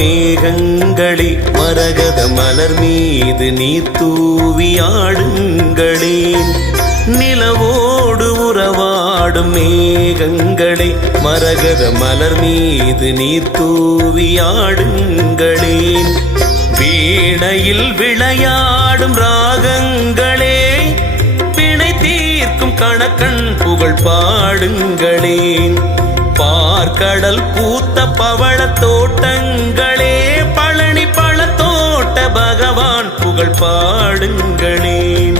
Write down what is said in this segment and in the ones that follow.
மேகங்களே மரகத மலர் மீது நீர் தூவி நிலவோடு உறவாடும் மேகங்களே மரகத மலர் மீது நீர் தூவி வீணையில் விளையாடும் ராகங்களே பிணை தீர்க்கும் கணக்கன் புகழ் பாடுங்களேன். பார்க்கடல் பூத்த பவள தோட்டங்களே பழனி பழ தோட்ட பகவான் புகழ் பாடுங்களே.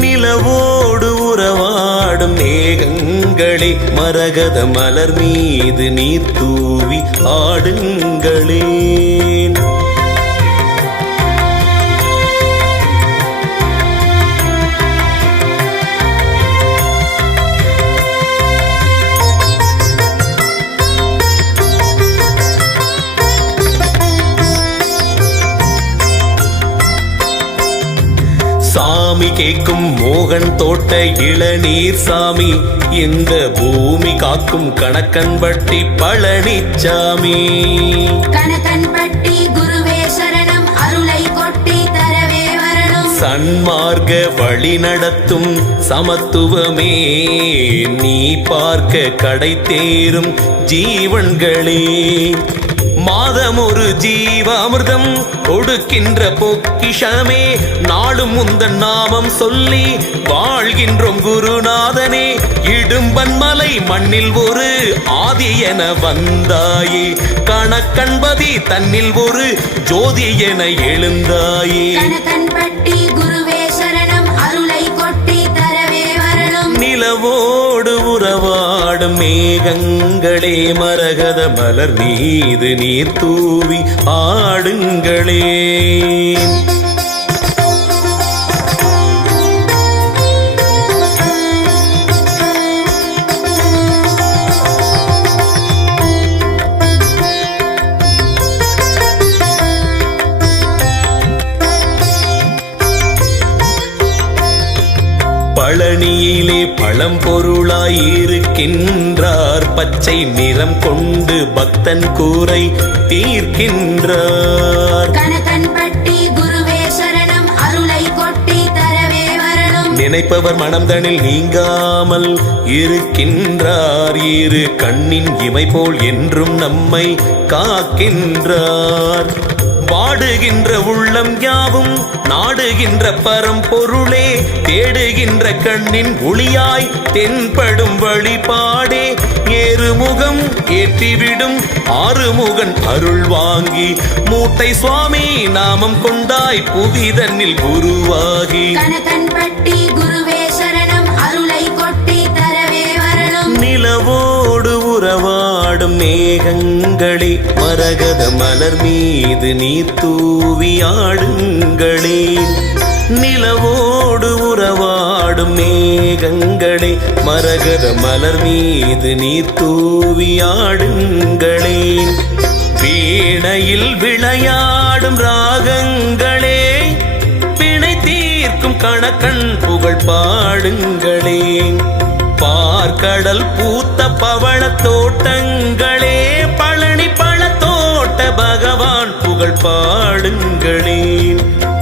நிலவோடு உறவாடும் மேகங்களே மரகத மலர் மீது நீர் தூவி ஆடுங்களேன். கேட்கும் மோகன் தோட்ட இளநீர் சாமி. இந்த பூமி காக்கும் கணக்கன் பட்டி பழனிச்சாமி. கணக்கன்பட்டி குருவே சரணம் அருளை கொட்டி தரவே வரணும். சன்மார்க்க வழி நடத்தும் சமத்துவமே. நீ பார்க்க கடை தேரும் ஜீவன்களே. மாதம் ஒரு ஜீவாமிர்தம் கொடுக்கின்ற பொக்கிஷமே நாளும் முந்தன் நாமம் சொல்லி வாழ்கின்றோம் குருநாதனே. இடும்பன் மலை மண்ணில் ஒரு ஆதி என வந்தாயே. கணக்கண்பதி தன்னில் ஒரு ஜோதி என எழுந்தாயே. ஆடும் மேகங்களே மரகத மலர் மீது நீர் தூவி ஆடுங்களே. பழனியிலே பழம்பொருளாய் இருக்கின்றார் பச்சை நிறம் கொண்டு பக்தன் கூரை தீர்க்கின்றார். நினைப்பவர் மனம்தனில் நீங்காமல் இருக்கின்றார். இரு கண்ணின் இமை போல் என்றும் நம்மை காக்கின்றார். வாடுகின்ற உள்ளம் யாவும் நாடுகின்ற பரம்பொருளே தேடுகின்ற கண்ணின் ஒளியாய் தென்படும் வழிபாடே. ஏறுமுகம் ஏற்றிவிடும் ஆறுமுகன் அருள் வாங்கி மூட்டை சுவாமி நாமம் கொண்டாய் புவிதன்னில் குருவாகி கணக்கன்பட்டி உறவாடும் மேகங்களே மரகத மலர் மீது நீர் தூவியாடுங்களே நிலவோடு உறவாடும் மேகங்களே மரகத மலர் மீது நீர் தூவியாடுங்களே வீணையில் விளையாடும் ராகங்களே கணக்கண் புகழ் பாடுங்களே. பார்க்கடல் பூத்த பவள தோட்டங்களே. பழனி பழ தோட்ட பகவான் புகழ் பாடுங்களே.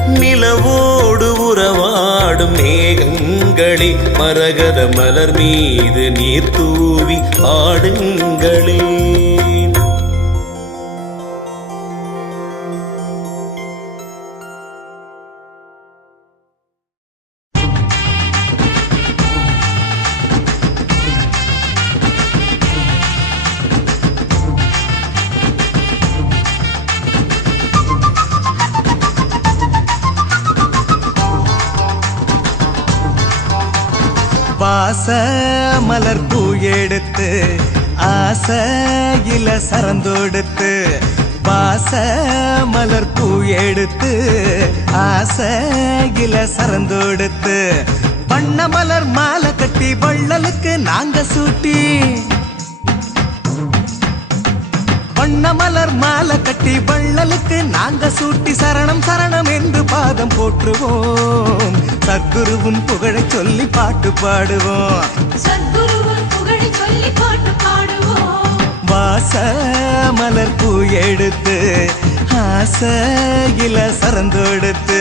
நிலவோடு உறவாடும் மேகங்களே. மரகத மலர் மீது நீர் தூவி ஆடுங்களே. வாச மலர் பூ எடுத்து ஆசையில சரந்தோடுத்து பாச மலர் பூ எடுத்து ஆசையில சரந்தோடுத்து வண்ண மலர் மாலை கட்டி வள்ளலுக்கு நாங்க சூட்டி. வண்ண மலர் மாலை கட்டி வள்ளலுக்கு நாங்க சூட்டி சரணம் சரணம் என்று பாதம் போற்றுவோம். சத்குருவின் புகழைச் சொல்லி பாட்டு பாடுவோம். சத்குருவின் புகழை சொல்லி பாட்டு பாடுவோம். வாச மலர் பூ எடுத்து ஆசையில சரந்தொடுத்து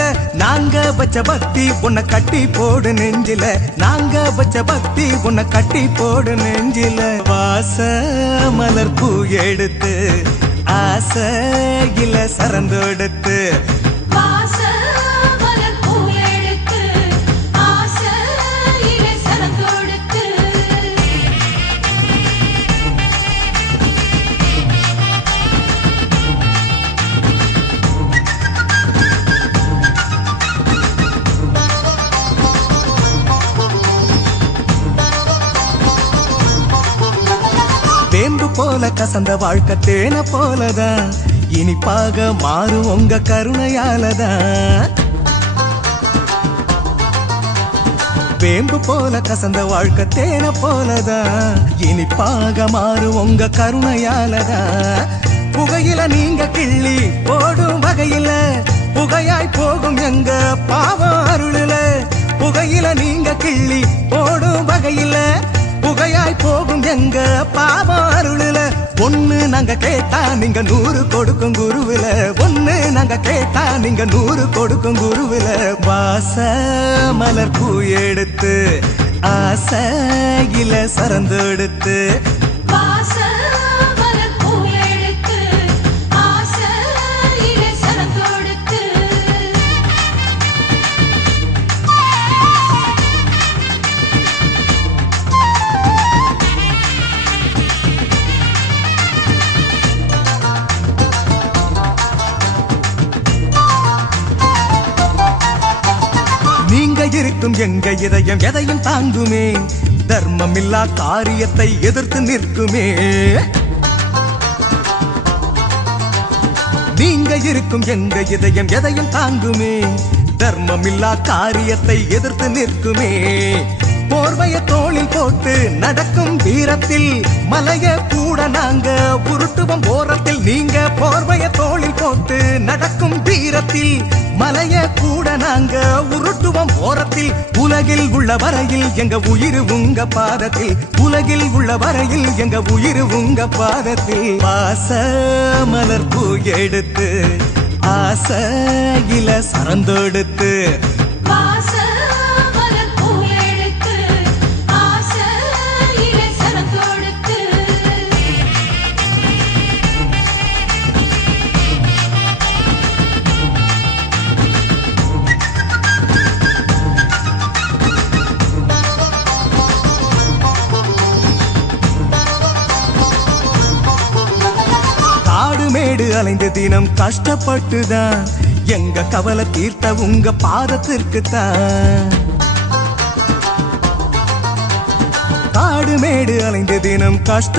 நாங்க வச்ச பக்தி உன்னை கட்டி போடு நெஞ்சில. நாங்க வச்ச பக்தி உன்னை கட்டி போடு நெஞ்சில. வாச மலர் பூ எடுத்து ஆசையில சரந்தோடுத்து போல கசந்த வாழ்க்கை தேன போலதான் இனிப்பாக மாறு உங்க கருணையாலதான் வேம்பு போல கசந்த வாழ்க்கை தேன போலதான் இனிப்பாக மாறு உங்க கருணையாலதான் புகையில நீங்க கிள்ளி போடும் வகையில புகையாய் போகும் எங்க பாவம் அருளில புகையில நீங்க கிள்ளி போடும் வகையில புகையாய் போகும் எங்க பாவம் அருளுல? ஒண்ணு நாங்க கேட்டா நீங்க நூறு கொடுக்கும் குருவில. ஒண்ணு நாங்க கேட்டா நீங்க நூறு கொடுக்கும் குருவில. வாச மலர் பூ எடுத்து ஆசையில சரந்தெடுத்து நீங்க எங்க இதயம் எதையும் தாங்குமே? தர்மமில்லா காரியத்தை எதிர்த்து நிற்குமே. நீங்க இருக்கும் எங்க இதயம் எதையும் தாங்குமே? தர்மமில்லா காரியத்தை எதிர்த்து நிற்குமே. போர்வைய தோளில் போட்டு நடக்கும் வீரத்தில் மலைய கூட நாங்க உருட்டுவோம் ஓரத்தில். நீங்க போர்வைய தோளில் போட்டு நடக்கும் வீரத்தில் மலைய கூட நாங்க உருட்டுவோம் ஓரத்தில். உலகில் உள்ள வரையில் எங்க உயிர் உங்க பாதத்தில். உலகில் உள்ள வரையில் எங்க உயிர் உங்க பாதத்தில். பாச மலர் பூ எடுத்து ஆசையில சரந்தொடுத்து காடு அலைந்த தினம் கஷ்டப்பட்டுதான். எங்க கவலை தீர்த்த உங்க பாதத்திற்கு தான் காடு மேடு அலைந்த தினம் கஷ்ட